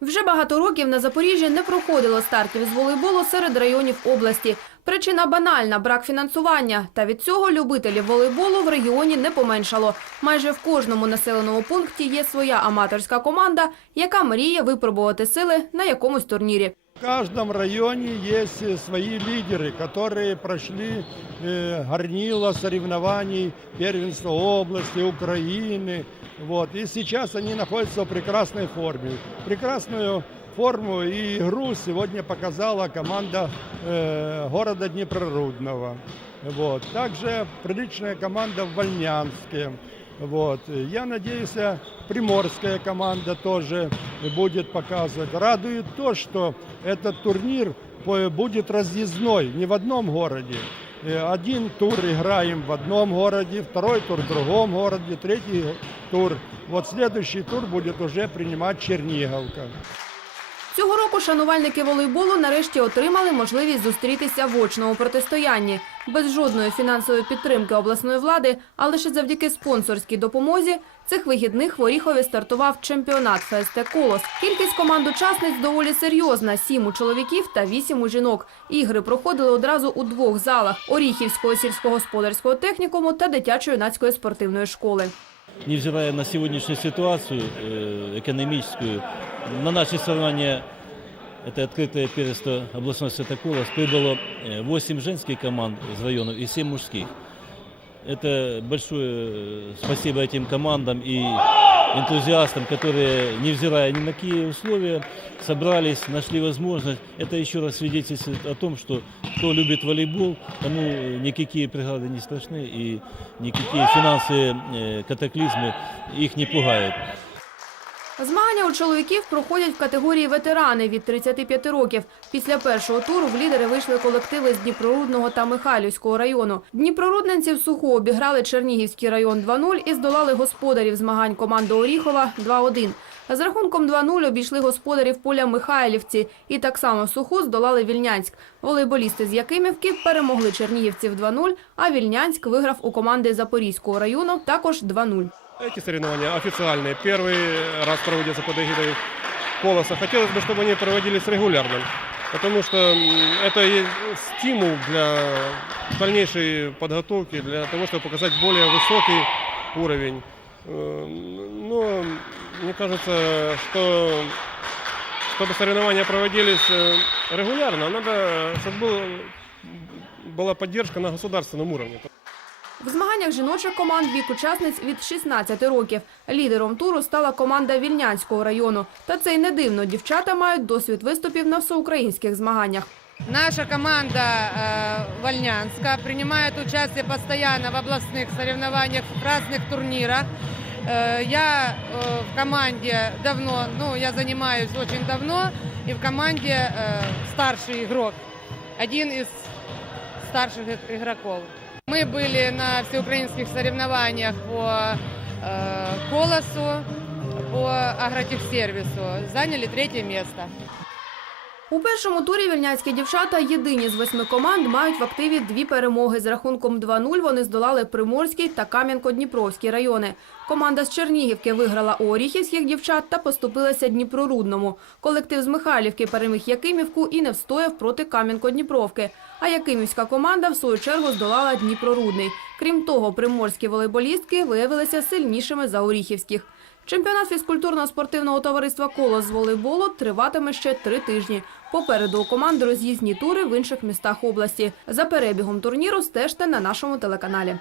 Вже багато років на Запоріжжі не проходило стартів з волейболу серед районів області. Причина банальна брак фінансування. Та від цього любителів волейболу в регіоні не поменшало. Майже в кожному населеному пункті є своя аматорська команда, яка мріє випробувати сили на якомусь турнірі. В каждом районе есть э, свои лидеры, которые прошли э, горнило соревнований первенства области, Украины. Вот. И сейчас они находятся в прекрасной форме. Прекрасную форму и игру сегодня показала команда э, города Днепрорудного. Вот. Также приличная команда в Вольнянске. Вот. Я надеюсь, э, приморская команда тоже будет показывать. Радует то, что этот турнир будет разъездной, не в одном городе. Э, Один тур играем в одном городе, второй тур в другом городе, третий тур. Вот следующий тур будет уже принимать Черниговка. Цього року шанувальники волейболу нарешті отримали можливість зустрітися в очному протистоянні. Без жодної фінансової підтримки обласної влади, а лише завдяки спонсорській допомозі, цих вихідних в Оріхові стартував чемпіонат ФСТ «Колос». Кількість команд-учасниць доволі серйозна – сім у чоловіків та вісім у жінок. Ігри проходили одразу у двох залах – Оріхівського сільськогосподарського технікуму та дитячо-юнацької спортивної школи. Невзирая на сегодняшнюю ситуацию э, экономическую, на наши соревнования, это открытое первенство областной Святоколос, прибыло э, 8 женских команд из районов и 7 мужских. Это большое э, спасибо этим командам и энтузиастам, которые, невзирая ни на какие условия, собрались, нашли возможность. Это еще раз свидетельствует о том, что кто любит волейбол, тому никакие преграды не страшны и никакие финансовые э, катаклизмы их не пугают. Змагання у чоловіків проходять в категорії ветерани від 35 років. Після першого туру в лідери вийшли колективи з Дніпрорудного та Михайлівського району. Дніпрорудненці в суху обіграли Чернігівський район 2-0 і здолали господарів змагань команду Оріхова 2-1. З рахунком 2-0 обійшли господарів поля Михайлівці і так само в суху здолали Вільнянськ. Волейболісти з Якимівки перемогли чернігівців 2-0, а Вільнянськ виграв у команди Запорізького району також 2-0. Эти соревнования официальные. Первый раз проводятся под эгидой Колоса. Хотелось бы, чтобы они проводились регулярно, потому что это и стимул для дальнейшей подготовки, для того, чтобы показать более высокий уровень. Э, Но мне кажется, что чтобы соревнования проводились э, регулярно, надо, чтобы был- была поддержка на государственном уровне. В змаганнях жіночих команд вік учасниць від 16 років. Лідером туру стала команда Вільнянського району. Та це й не дивно. Дівчата мають досвід виступів на всеукраїнських змаганнях. Наша команда э, Вольнянска принимает участие постоянно в областных соревнованиях, в разных турнирах. Э, я э, в команде давно, ну, я занимаюсь очень давно, и в команде э, старший игрок, один из старших иг- игроков. Мы были на всеукраинских соревнованиях по э, колосу, по агротехсервису, заняли третье место. У першому турі вільнянські дівчата єдині з восьми команд мають в активі дві перемоги. З рахунком 2-0 вони здолали Приморський та Кам'янко-Дніпровський райони. Команда з Чернігівки виграла у Оріхівських дівчат та поступилася Дніпрорудному. Колектив з Михайлівки переміг Якимівку і не встояв проти Кам'янко-Дніпровки. А Якимівська команда, в свою чергу, здолала Дніпрорудний. Крім того, приморські волейболістки виявилися сильнішими за Оріхівських. Чемпіонат фізкультурно-спортивного товариства «Колос» з волейболу триватиме ще три тижні. Попереду у команди роз'їзні тури в інших містах області. За перебігом турніру стежте на нашому телеканалі.